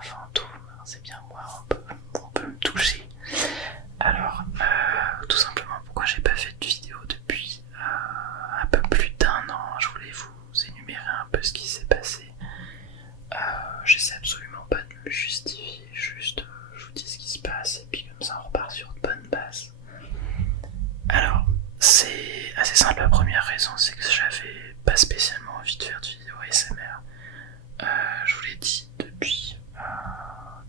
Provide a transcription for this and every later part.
un fantôme, c'est bien moi, on peut me toucher. Alors, tout simplement, pourquoi j'ai pas fait de vidéo depuis un peu plus d'un an. Je voulais vous énumérer un peu ce qui s'est passé. J'essaie absolument pas de me justifier, juste je vous dis ce qui se passe et puis comme ça on repart sur de bonnes bases. Alors, c'est assez simple. La première raison, c'est que j'avais pas spécialement envie de faire de vidéo ASMR. Je vous l'ai dit depuis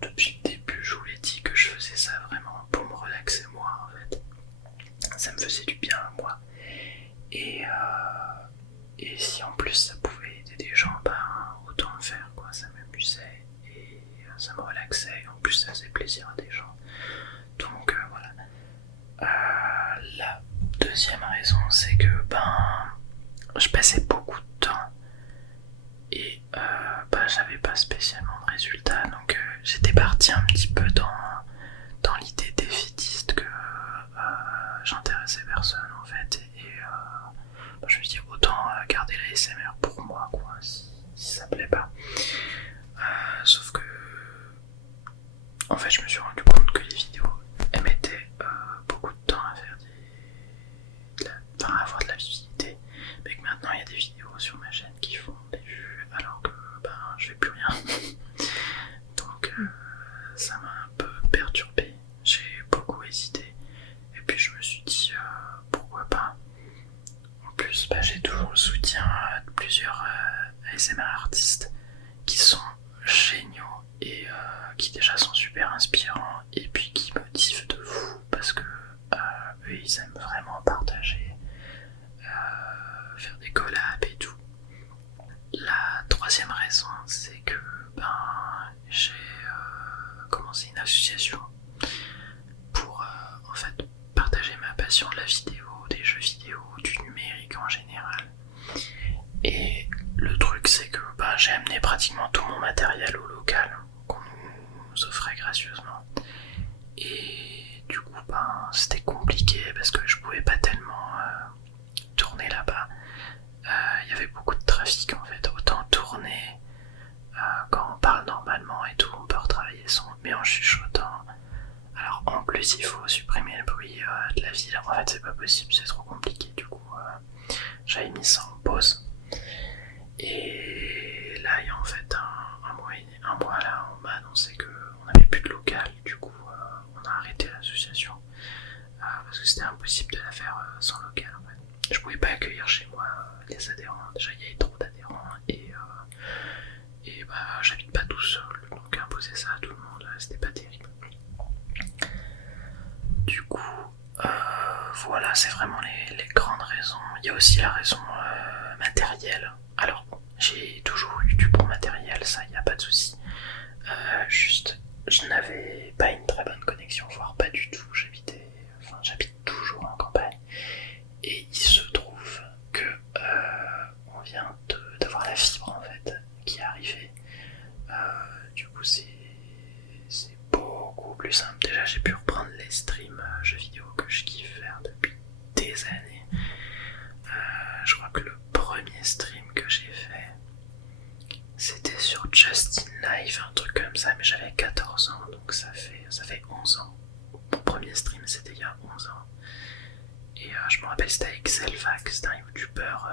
le début, je vous l'ai dit que je faisais ça vraiment pour me relaxer moi en fait. Ça me faisait du bien à moi. Et si en plus ça pouvait aider des gens, ben autant le faire quoi, ça m'amusait et ça me relaxait, et en plus ça faisait plaisir à des gens. Donc voilà. La deuxième raison, c'est que je passais beaucoup de temps et j'avais pas spécialement de résultats, donc j'étais parti un petit peu dans l'idée défaitiste que j'intéressais personne en fait, et je me suis dit autant garder la SMR pour moi quoi, si ça plaît pas. Sauf que en fait je me suis rendu compte que les vidéos elles mettaient beaucoup de temps à faire à avoir de la visibilité, mais que maintenant il y a des vidéos sur ma chaîne qui font des vues alors que je fais plus rien. Donc ça m'a un peu perturbé, j'ai beaucoup hésité et puis je me suis dit pourquoi pas. En plus j'ai toujours le soutien de plusieurs ASMR artistes qui sont géniaux et qui déjà sont super inspirants et puis qui motivent de fou parce que eux ils aiment vraiment partager, faire des collabs et tout. La troisième raison, c'est que j'ai commencé une association pour en fait partager ma passion de la vidéo, des jeux vidéo, du numérique en général. Et le truc c'est que j'ai amené pratiquement tout mon matériel au local qu'on nous offrait gracieusement. Et du coup c'était compliqué parce que je pouvais pas tellement tourner là-bas. Il y avait beaucoup de trafic en fait, autant tourner quand on parle normalement et tout, on peut retravailler son, mais en chuchotant. Alors en plus il faut supprimer le bruit de la ville, en fait c'est pas possible, c'est trop compliqué, du coup j'avais mis ça en pause. Et là il y a en fait un mois là, on m'a annoncé qu'on n'avait plus de local, du coup on a arrêté l'association parce que c'était impossible de la faire sans local en fait. Je pouvais pas accueillir chez moi les adhérents, déjà il y avait trop d'adhérents et j'habite pas tout seul, donc imposer ça à tout le monde, c'était pas terrible. Du coup, voilà, c'est vraiment les grandes raisons. Il y a aussi la raison matérielle. Alors bon, j'ai toujours eu du bon matériel, ça y a pas de souci. Juste, je n'avais pas une très bonne connexion, voire pas du tout. J'habite toujours en campagne. Et il se trouve que on vient d'avoir la fibre en fait qui est arrivée. Du coup c'est beaucoup plus simple. Déjà j'ai pu reprendre les streams jeux vidéo que je kiffe faire depuis des années. Je crois que le premier stream que j'ai fait c'était sur Justin Live, un truc comme ça, mais j'avais 14 ans, donc ça fait 11 ans. Mon premier stream c'était il y a 11 ans. Et je me rappelle c'était avec Zelvac, c'était un youtubeur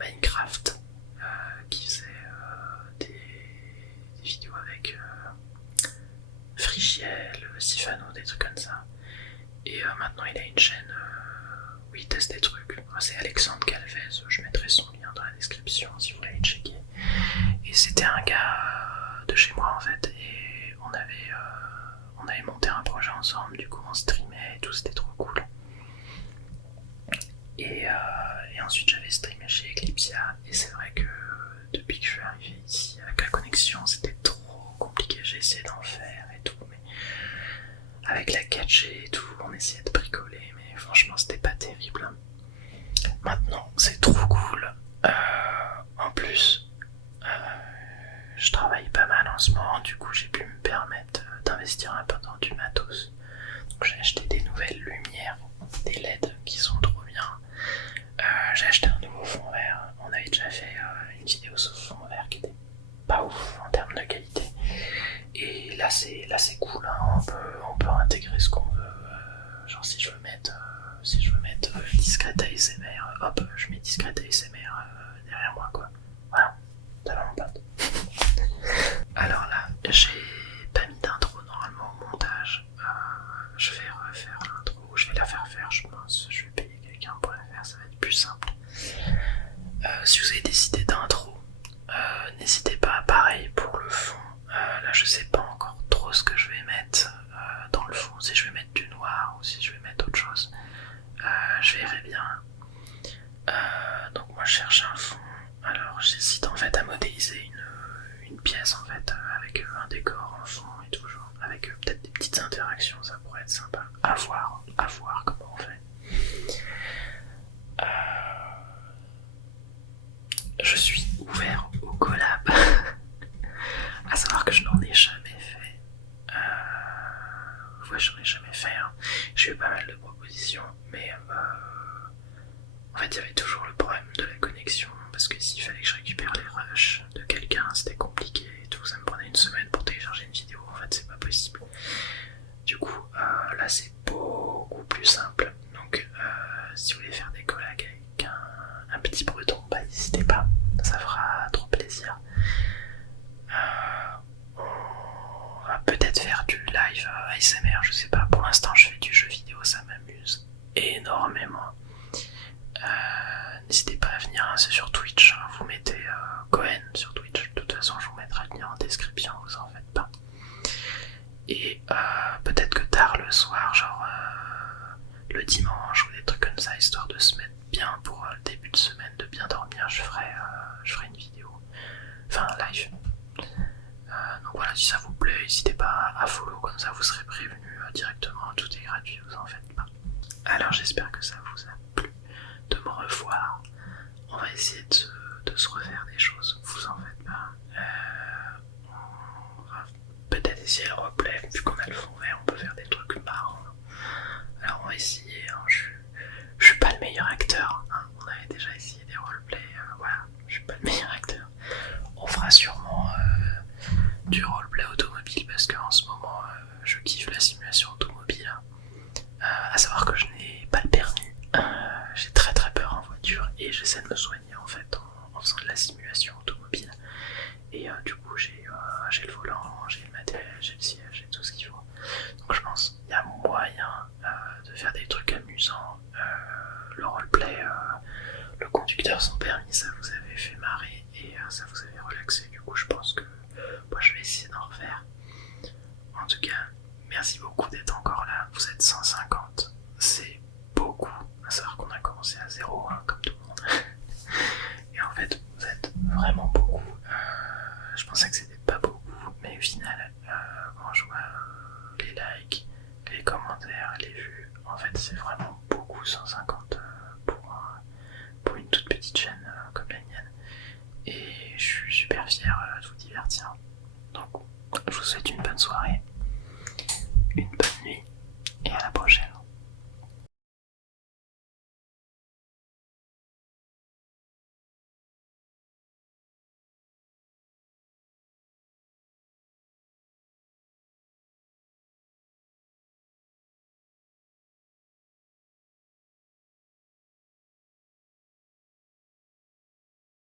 Minecraft qui faisait des vidéos avec Frigiel, Sifano, des trucs comme ça. Et maintenant il a une chaîne où il teste des trucs. C'est Alexandre Calvez, je mettrai son lien dans la description si vous voulez aller checker. Et c'était un gars de chez moi en fait, et on avait monté un projet ensemble, du coup on streamait et tout, c'était trop cool. Et ensuite j'avais streamé chez Eclipsia, et c'est vrai que depuis que je suis arrivé ici avec la connexion c'était trop compliqué, j'ai essayé d'en faire et tout, mais avec la 4G et tout on essayait de bricoler, mais franchement c'était pas terrible. Maintenant c'est trop cool, en plus je travaille pas mal en ce moment, du coup j'ai pu me permettre d'investir un peu dans du matos. Donc j'ai acheté des nouvelles lumières, des LED qui sont trop bien. J'ai acheté un nouveau fond vert. On avait déjà fait une vidéo sur fond vert qui était pas ouf en termes de qualité. discrète ASMR, hop, je mets discrète ASMR derrière moi quoi. Voilà, ça va mon pote. Alors là, j'ai pas mis d'intro normalement au montage. Je vais refaire l'intro, je vais la faire faire, je pense. Je vais payer quelqu'un pour la faire, ça va être plus simple. Si vous avez des idées d'intro, n'hésitez pas. Pareil pour le fond. Là, je sais pas encore trop ce que je vais mettre dans le fond. Si je vais mettre du noir ou si je vais mettre autre chose. Je verrai bien. Donc moi, je cherche un fond. Alors, j'hésite en fait à modéliser une pièce en fait avec un décor en fond et tout genre, avec peut-être des petites interactions, ça pourrait être sympa. À voir comment on fait. Je suis ouvert au collab. À savoir que je n'en ai jamais fait. Ouais, j'en ai jamais fait. Hein. J'ai eu pas mal de propositions, mais en fait, il y avait toujours le problème de la connexion. Parce que s'il fallait que je récupère les rushs de quelqu'un, c'était compliqué et tout. Ça me prenait une semaine pour télécharger une vidéo. En fait, c'est pas possible. Du coup, là, c'est beaucoup plus simple. Donc, si vous voulez faire des collabs avec un petit breton, bah n'hésitez pas. Ça fera trop plaisir. On va peut-être faire du live ASMR, je sais pas. Pour l'instant, je fais du jeu vidéo, ça m'amuse énormément. N'hésitez pas à venir, hein, c'est sur Twitch. Hein, vous mettez Cohen sur Twitch. De toute façon, je vous mettrai le lien en description, vous en faites pas. Et peut-être que tard le soir, genre le dimanche ou des trucs comme ça, histoire de se mettre bien pour le début de semaine, de bien dormir, je ferai une vidéo. Enfin, un live. Donc voilà, si ça vous plaît, n'hésitez pas à follow, comme ça vous serez prévenu directement, tout est gratuit, vous en faites pas. Alors j'espère que ça vous a plu de me revoir. On va essayer de se refaire des choses, vous en faites pas. On va peut-être essayer le replay, vu qu'on a le fond vert, on peut faire des trucs marrants. Alors on va essayer, hein, je suis pas le meilleur acteur, hein. On avait déjà essayé des roleplays, voilà, je suis pas le meilleur acteur. On fera sûrement du roleplay automobile parce qu'en ce moment je kiffe la simulation automobile. À savoir que je n'ai pas le permis, j'ai très peur en voiture et j'essaie de me soigner en fait en faisant de la simulation automobile. Et du coup j'ai le volant, j'ai le matériel, j'ai le siège, j'ai tout ce qu'il faut. Donc je pense qu'il y a moyen de faire des trucs amusants. Le roleplay, le conducteur sans permis, ça vous avait fait marrer et ça vous avait relaxé. Du coup je pense que moi je vais essayer d'en refaire. En tout cas, merci beaucoup d'être encore là. Vous êtes 150, c'est beaucoup. À savoir qu'on a commencé à 0, hein, comme tout le monde. Et en fait, vous êtes vraiment beaucoup. Je pensais que c'était pas beaucoup, mais au final, quand je vois les likes, les commentaires, les vues, en fait, c'est vraiment beaucoup. 150 pour une toute petite chaîne comme la mienne. Et je suis super fier de vous divertir. Donc, je vous souhaite une bonne soirée, une bonne